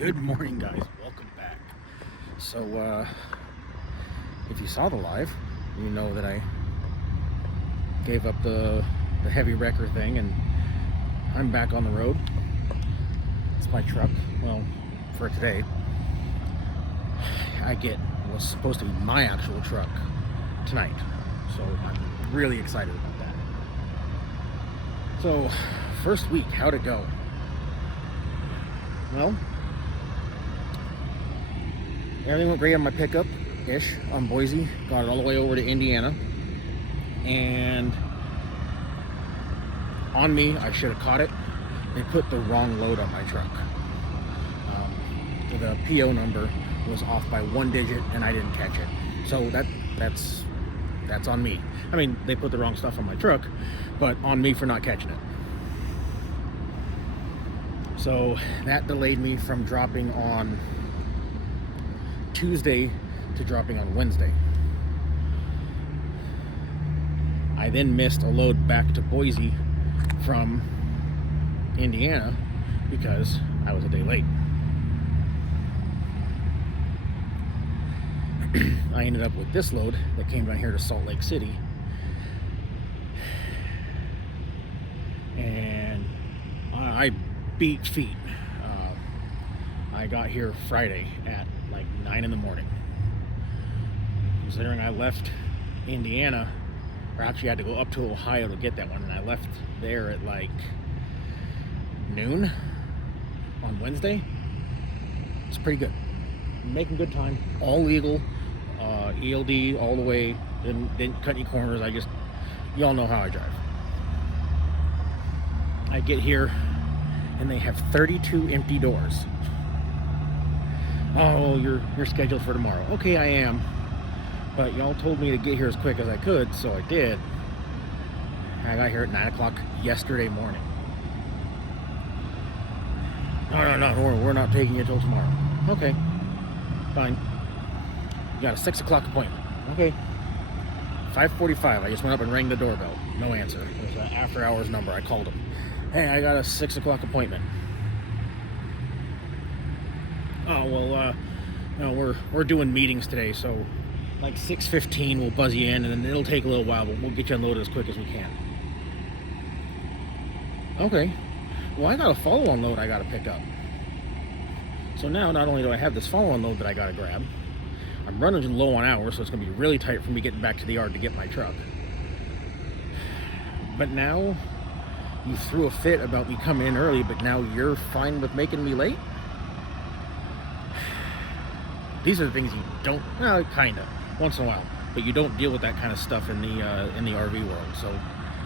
Good morning, guys. Welcome back. So, if you saw the live, you know that I gave up the heavy wrecker thing, and I'm back on the road. It's my truck. Well, for today, what's supposed to be my actual truck tonight. So I'm really excited about that. So, first week, how'd it go? Well, everything went great on my pickup-ish on Boise. Got it all the way over to Indiana. And on me, I should have caught it. They put the wrong load on my truck. The PO number was off by one digit, and I didn't catch it. So that's on me. I mean, they put the wrong stuff on my truck, but on me for not catching it. So that delayed me from dropping on Tuesday to dropping on Wednesday. I then missed a load back to Boise from Indiana because I was a day late. I ended up with this load that came down here to Salt Lake City, and I beat feet. I got here Friday at like 9 in the morning. Considering I left Indiana, or actually I had to go up to Ohio to get that one, and I left there at like noon on Wednesday. It's pretty good. Making good time. All legal. ELD all the way. Didn't cut any corners. Y'all know how I drive. I get here and they have 32 empty doors. Oh, you're scheduled for tomorrow. Okay, I am. But y'all told me to get here as quick as I could, so I did. I got here at 9 o'clock yesterday morning. No, we're not taking you till tomorrow. Okay, fine. You got a 6 o'clock appointment. Okay. 5:45, I just went up and rang the doorbell. No answer. It was an after hours number. I called him. Hey, I got a 6 o'clock appointment. Oh, well, no, we're doing meetings today, so like 6:15 we'll buzz you in, and then it'll take a little while, but we'll get you unloaded as quick as we can. Okay. Well, I got a follow-on load I got to pick up. So now, not only do I have this follow-on load that I got to grab, I'm running low on hours, so it's going to be really tight for me getting back to the yard to get my truck. But now, you threw a fit about me coming in early, but now you're fine with making me late? These are the things you don't, well, kind of, once in a while, but you don't deal with that kind of stuff in the RV world, so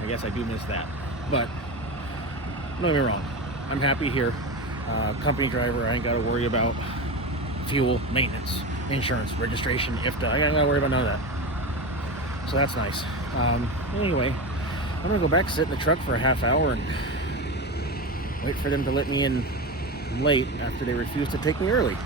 I guess I do miss that. But don't get me wrong, I'm happy here. Company driver, I ain't got to worry about fuel, maintenance, insurance, registration, IFTA. I ain't got to worry about none of that. So that's nice. Anyway, I'm going to go back, sit in the truck for a half hour, and wait for them to let me in late after they refuse to take me early.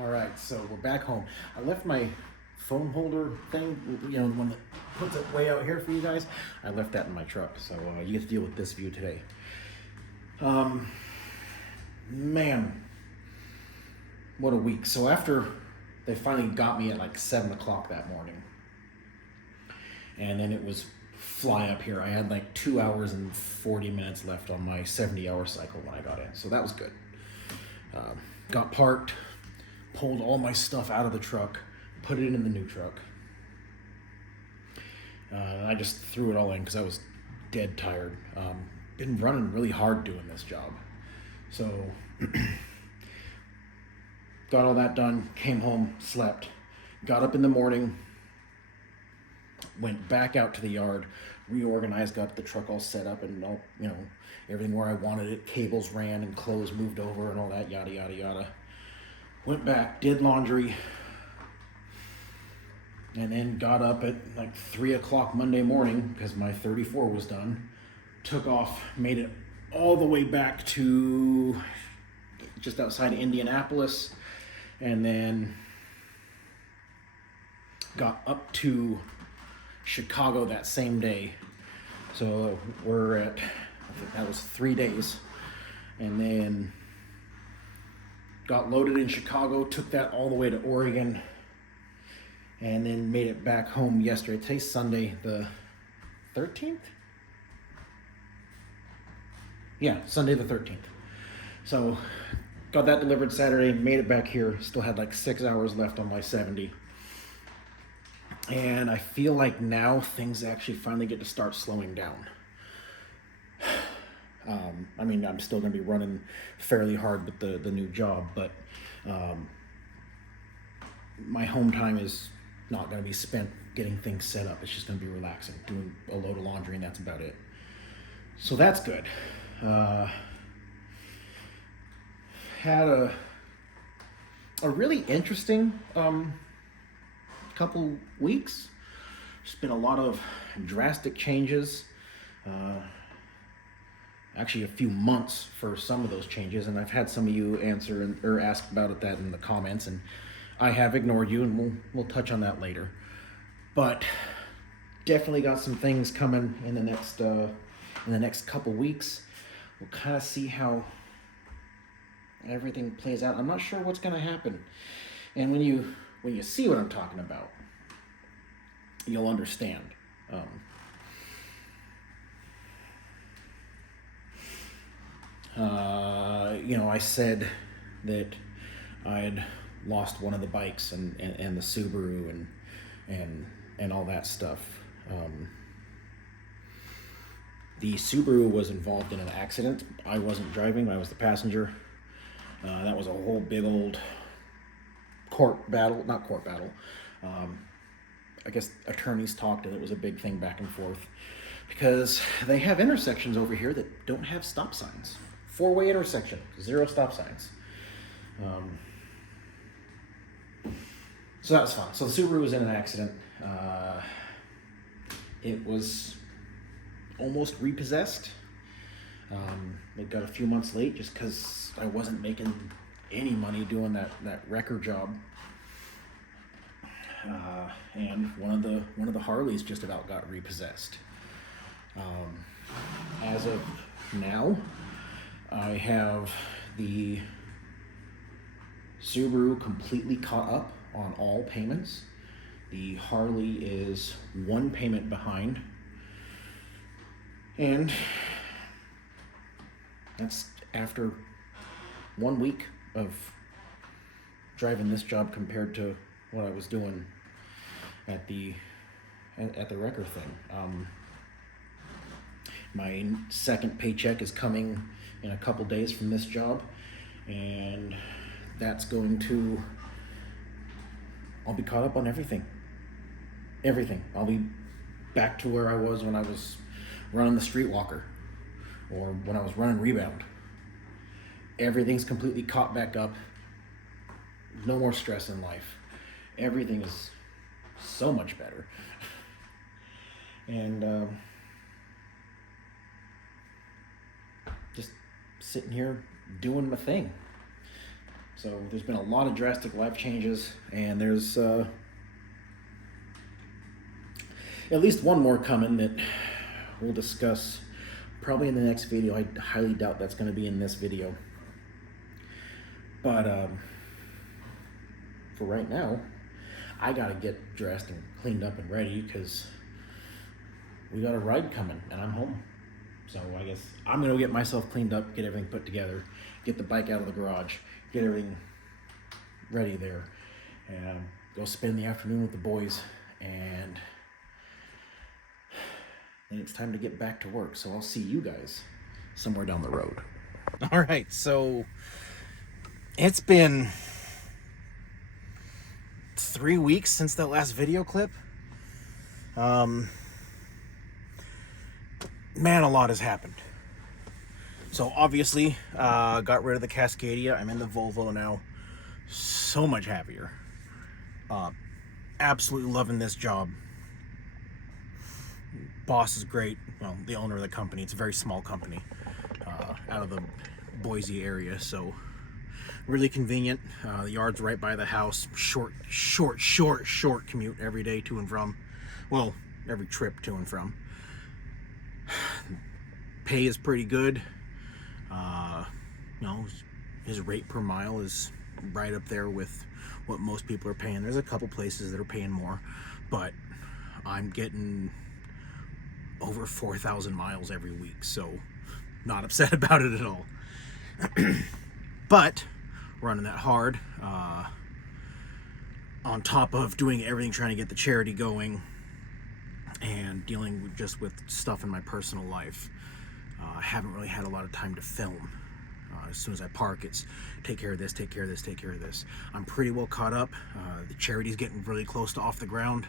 Alright, so we're back home. I left my phone holder thing, the one that puts it way out here for you guys. I left that in my truck, so you get to deal with this view today. Man, what a week. So after they finally got me at like 7 o'clock that morning, and then it was fly up here. I had like 2 hours and 40 minutes left on my 70-hour cycle when I got in, so that was good. Got parked, pulled all my stuff out of the truck, put it in the new truck. I just threw it all in because I was dead tired. Been running really hard doing this job. So got all that done, came home, slept, got up in the morning, went back out to the yard, reorganized, got the truck all set up and all, everything where I wanted it. Cables ran and clothes moved over and all that, yada, yada, yada. Went back, did laundry, and then got up at like 3 o'clock Monday morning because my 34 was done. Took off, made it all the way back to just outside of Indianapolis, and then got up to Chicago that same day. So we're at, I think that was 3 days, and then got loaded in Chicago, took that all the way to Oregon, and then made it back home yesterday. Today's Sunday the 13th? Yeah, Sunday the 13th. So got that delivered Saturday, made it back here, still had like 6 hours left on my 70. And I feel like now things actually finally get to start slowing down. I mean, I'm still going to be running fairly hard with the new job, but my home time is not going to be spent getting things set up. It's just going to be relaxing, doing a load of laundry, and that's about it. So that's good. Had a really interesting couple weeks. There's been a lot of drastic changes. Actually, a few months for some of those changes, and I've had some of you answer or ask about that in the comments, and I have ignored you, and we'll touch on that later. But definitely got some things coming in the next couple weeks. We'll kind of see how everything plays out. I'm not sure what's going to happen, and when you see what I'm talking about, you'll understand. I said that I had lost one of the bikes and the Subaru and all that stuff. The Subaru was involved in an accident. I wasn't driving, I was the passenger. That was a whole big old not court battle. I guess attorneys talked, and it was a big thing back and forth because they have intersections over here that don't have stop signs. 4-way intersection, 0 stop signs. So that was fun. So the Subaru was in an accident. It was almost repossessed. It got a few months late just because I wasn't making any money doing that wrecker job. And one of the Harleys just about got repossessed. As of now, I have the Subaru completely caught up on all payments. The Harley is 1 payment behind. And that's after 1 week of driving this job compared to what I was doing at the wrecker thing. My second paycheck is coming in a couple days from this job, and that's going to, I'll be caught up on everything. I'll be back to where I was when I was running the Streetwalker or when I was running Rebound. Everything's completely caught back up. No more stress in life. Everything is so much better. And just sitting here doing my thing. So there's been a lot of drastic life changes, and there's at least one more coming that we'll discuss probably in the next video. I highly doubt that's going to be in this video. But for right now, I gotta get dressed and cleaned up and ready because we got a ride coming and I'm home. So I guess I'm gonna get myself cleaned up, get everything put together, get the bike out of the garage, get everything ready there, and go spend the afternoon with the boys. And then it's time to get back to work. So I'll see you guys somewhere down the road. All right, so it's been 3 weeks since that last video clip. Man, a lot has happened. So obviously, got rid of the Cascadia. I'm in the Volvo now. So much happier. Absolutely loving this job. Boss is great. Well, the owner of the company. It's a very small company out of the Boise area, so really convenient. The yard's right by the house. Short commute every day to and from. Well, every trip to and from. Pay is pretty good. His rate per mile is right up there with what most people are paying. There's a couple places that are paying more, but I'm getting over 4,000 miles every week, so not upset about it at all. But running that hard, on top of doing everything, trying to get the charity going, and dealing just with stuff in my personal life, I haven't really had a lot of time to film. As soon as I park, it's take care of this, take care of this, take care of this. I'm pretty well caught up. The charity's getting really close to off the ground.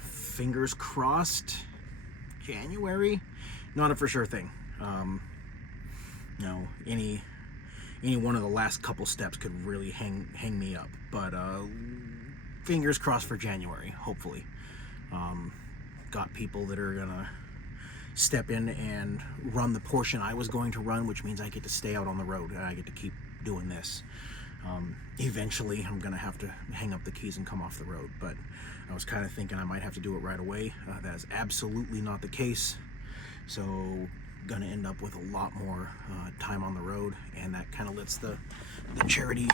Fingers crossed, January. Not a for sure thing. Any one of the last couple steps could really hang me up. But fingers crossed for January, hopefully. Got people that are gonna step in and run the portion I was going to run, which means I get to stay out on the road and I get to keep doing this. Eventually I'm gonna have to hang up the keys and come off the road, but I was kind of thinking I might have to do it right away. That is absolutely not the case, so gonna end up with a lot more time on the road, and that kind of lets the charity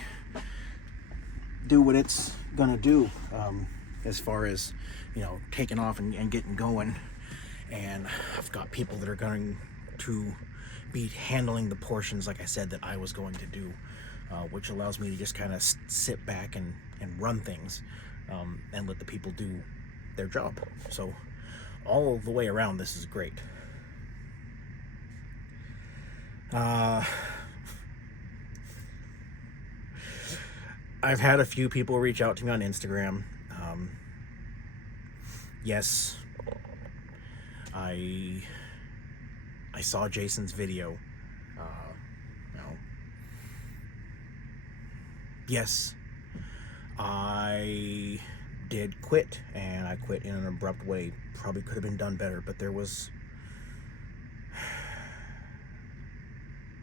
do what it's gonna do, as far as, you know, taking off and getting going. And I've got people that are going to be handling the portions, like I said, that I was going to do, which allows me to just kind of sit back and run things, and let the people do their job. So all the way around, this is great. I've had a few people reach out to me on Instagram. Yes, I saw Jason's video. Yes, I did quit, and I quit in an abrupt way. Probably could have been done better, but there was...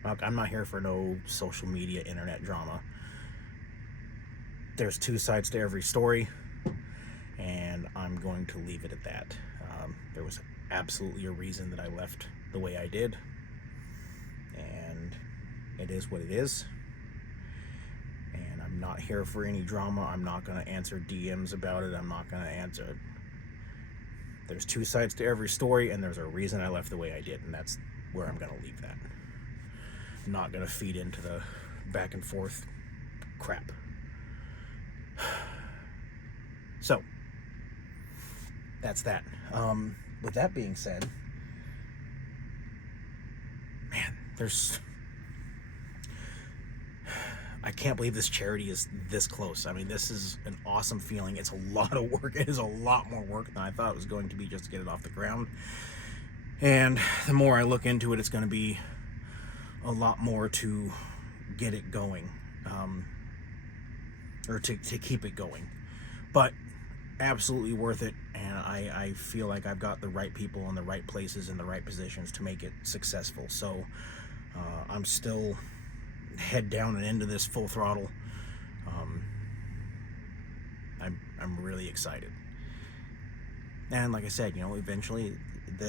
I'm not here for no social media, internet drama. There's two sides to every story, and I'm going to leave it at that. There was absolutely a reason that I left the way I did, and it is what it is. And I'm not here for any drama. I'm not going to answer DMs about it. I'm not going to answer it. There's two sides to every story, and there's a reason I left the way I did, and that's where I'm going to leave that. I'm not going to feed into the back and forth crap. So that's that. With that being said, man, I can't believe this charity is this close. I mean, this is an awesome feeling. It's a lot of work. It is a lot more work than I thought it was going to be just to get it off the ground. And the more I look into it, it's going to be a lot more to get it going, or to keep it going. But absolutely worth it, and I feel like I've got the right people in the right places in the right positions to make it successful. So I'm still head down and into this full throttle. I'm really excited, and like I said, you know, eventually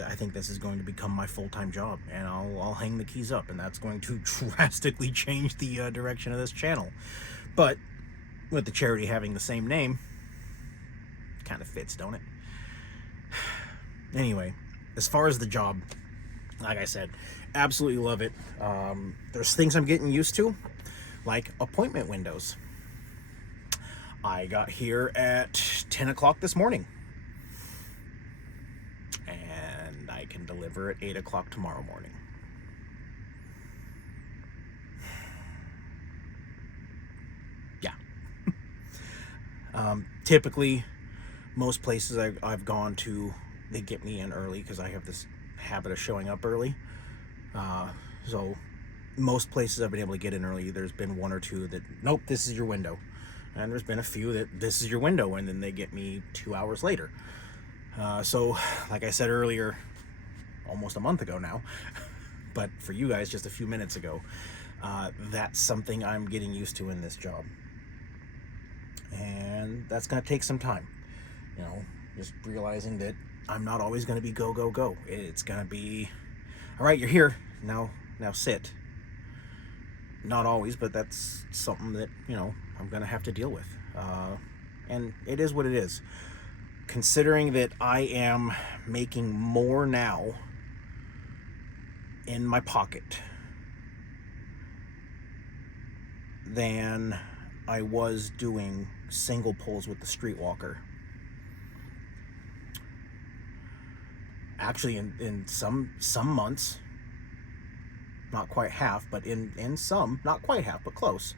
I think this is going to become my full-time job, and I'll hang the keys up, and that's going to drastically change the direction of this channel. But with the charity having the same name, kind of fits, don't it? Anyway, as far as the job, like I said, absolutely love it. There's things I'm getting used to, like appointment windows. I got here at 10 o'clock this morning, and I can deliver at 8 o'clock tomorrow morning. Yeah. Typically, most places I've gone to, they get me in early because I have this habit of showing up early. So most places I've been able to get in early. There's been one or two that, nope, this is your window. And there's been a few that this is your window, and then they get me 2 hours later. So like I said earlier, almost a month ago now, but for you guys just a few minutes ago, that's something I'm getting used to in this job. And that's going to take some time. You know, just realizing that I'm not always going to be go, go, go. It's going to be, all right, you're here. Now sit. not always, but that's something that, you know, I'm gonna have to deal with. And it is what it is. Considering that I am making more now in my pocket than I was doing single pulls with the streetwalker. Actually, in some months, not quite half, but in some, not quite half, but close,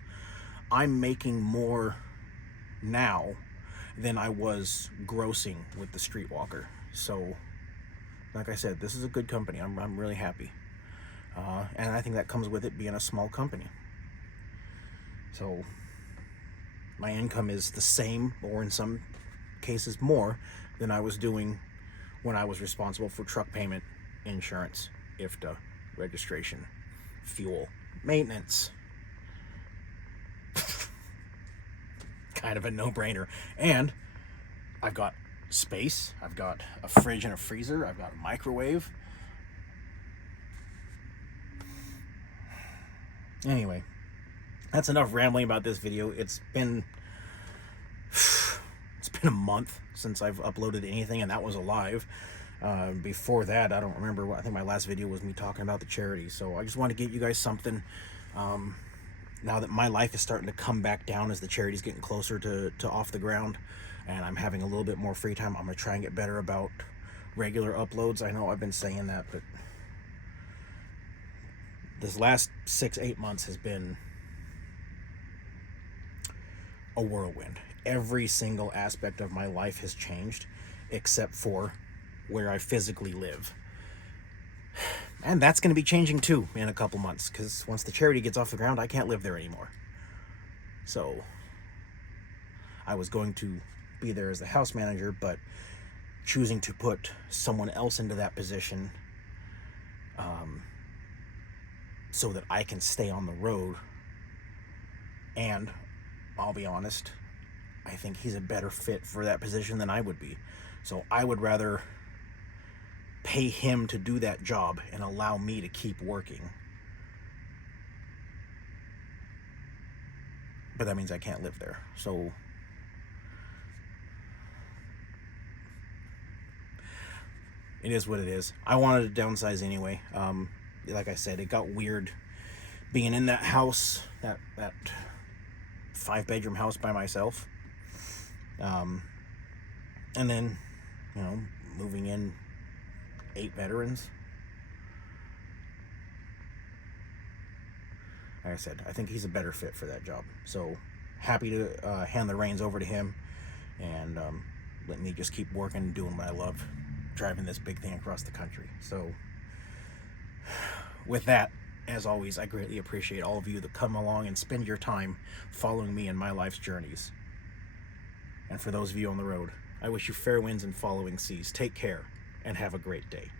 I'm making more now than I was grossing with the streetwalker. So, like I said, this is a good company. I'm really happy. And I think that comes with it being a small company. So, my income is the same, or in some cases more, than I was doing when I was responsible for truck payment, insurance, IFTA, registration, fuel, maintenance. Kind of a no-brainer. And I've got space, I've got a fridge and a freezer, I've got a microwave. Anyway, that's enough rambling about this video. It's been a month since I've uploaded anything, and that was alive. Before that, I don't remember. I think my last video was me talking about the charity. So I just want to get you guys something. Now that my life is starting to come back down as the charity's getting closer to off the ground, and I'm having a little bit more free time, I'm going to try and get better about regular uploads. I know I've been saying that, but this last 6-8 months has been a whirlwind. Every single aspect of my life has changed, except for where I physically live. And that's going to be changing too in a couple months, because once the charity gets off the ground, I can't live there anymore. So I was going to be there as the house manager, but choosing to put someone else into that position so that I can stay on the road. And I'll be honest, I think he's a better fit for that position than I would be. So I would rather pay him to do that job and allow me to keep working. But that means I can't live there. So it is what it is. I wanted to downsize anyway. Like I said, it got weird being in that house, that 5-bedroom house by myself. And then, you know, moving in 8 veterans. Like I said, I think he's a better fit for that job. So happy to hand the reins over to him, and let me just keep working and doing what I love, driving this big thing across the country. So with that, as always, I greatly appreciate all of you that come along and spend your time following me in my life's journeys. And for those of you on the road, I wish you fair winds and following seas. Take care and have a great day.